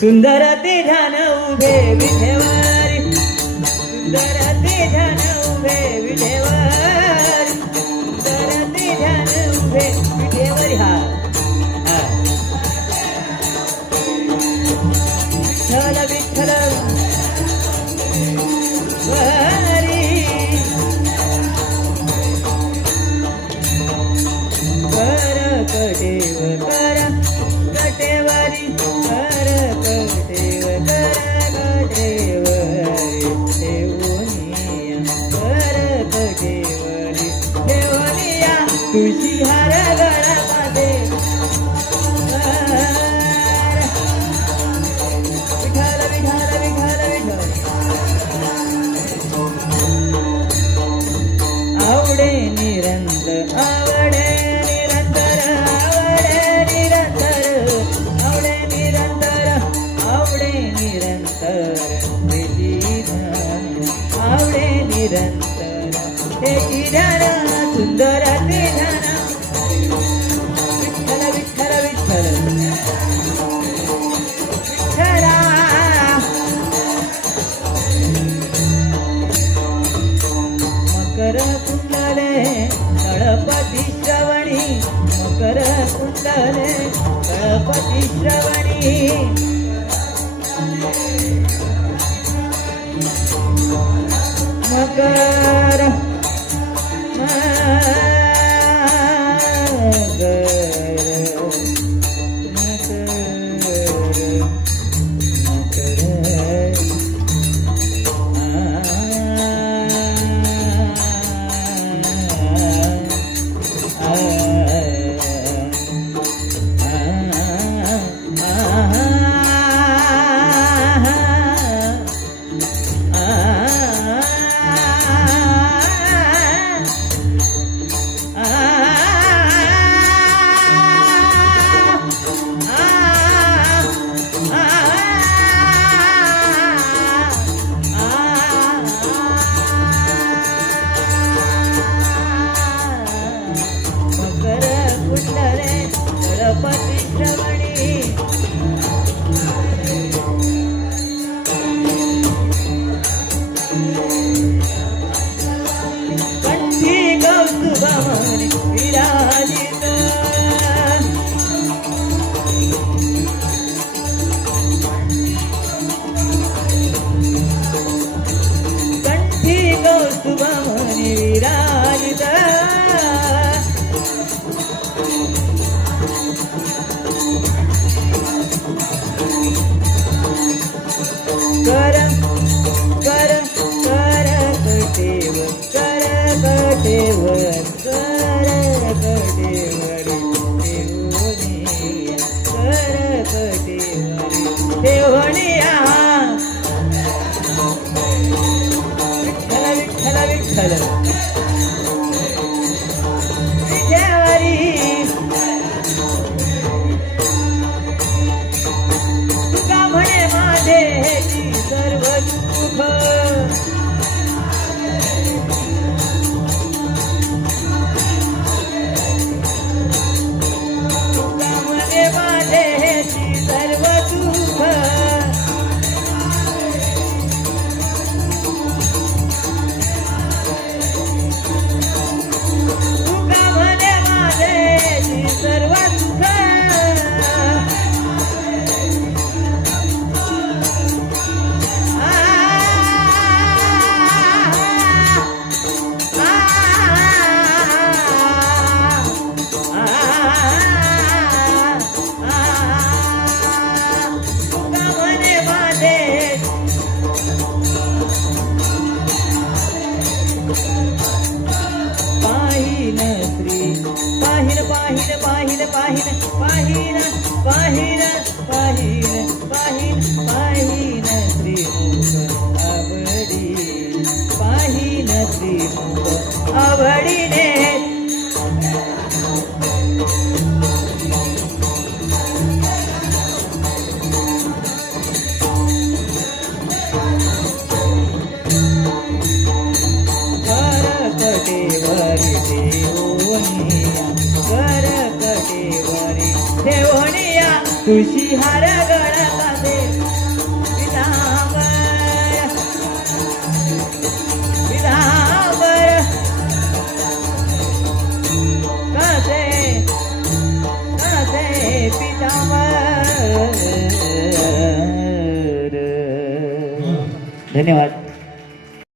सुंदर ते ध्यान उभे विठेवारी, सुंदर ते ध्यान उभे विठेवारी, सुंदर ते ध्यान उभे विठेवारी. हा विठ्ठल विठ्ठल वारी, कर कटेव कर कटेवारी, कर कटेव कर कटेवारी देवनिया, कर कटेवारी देवनिया, तुळशी हार गळामध्ये विठ्ठल विठ्ठल विठ्ठल विठ्ठल. आवडे निरंतर आवडे निरंतर आवडे निरंतर आवडे निरंतर आवडे निरंतर आवडे निरंतर हे ध्यान सुंदर ते ध्यान विठ्ठल विठ्ठल विठ्ठल विठ्ठला. मकर कुंडले गणपती श्रवणी, मकर कुंडले गणपती श्रवणी, मकर गणपती श्रवणी. कंठी कौस्तुभमणि विराजित, कंठी कौस्तुभमणि विराजित, कर कर कर कटेव कर कटेव कर कटेवरी देवनिया, कर कटेवरी देवनिया. विठ्ठल विठ्ठल विठ्ठल विठेवारी, तुका म्हणे माझे सर्व दुःख, तुका म्हणे माझे सर्व दुःख, तुका म्हणे माझे सर्व दुःख, पाहिन श्री पाहिन पाहिन पाहिन पाहिन पाहिन पाहिन पाहिन पाहिन पाहिन श्रीमुख आवडी, पाहिन श्रीमुख आवडीने. कर कटेवरी देवनिया, कर कटेवरी देवनिया, तुळशी हार गळामध्ये धन्यवाद.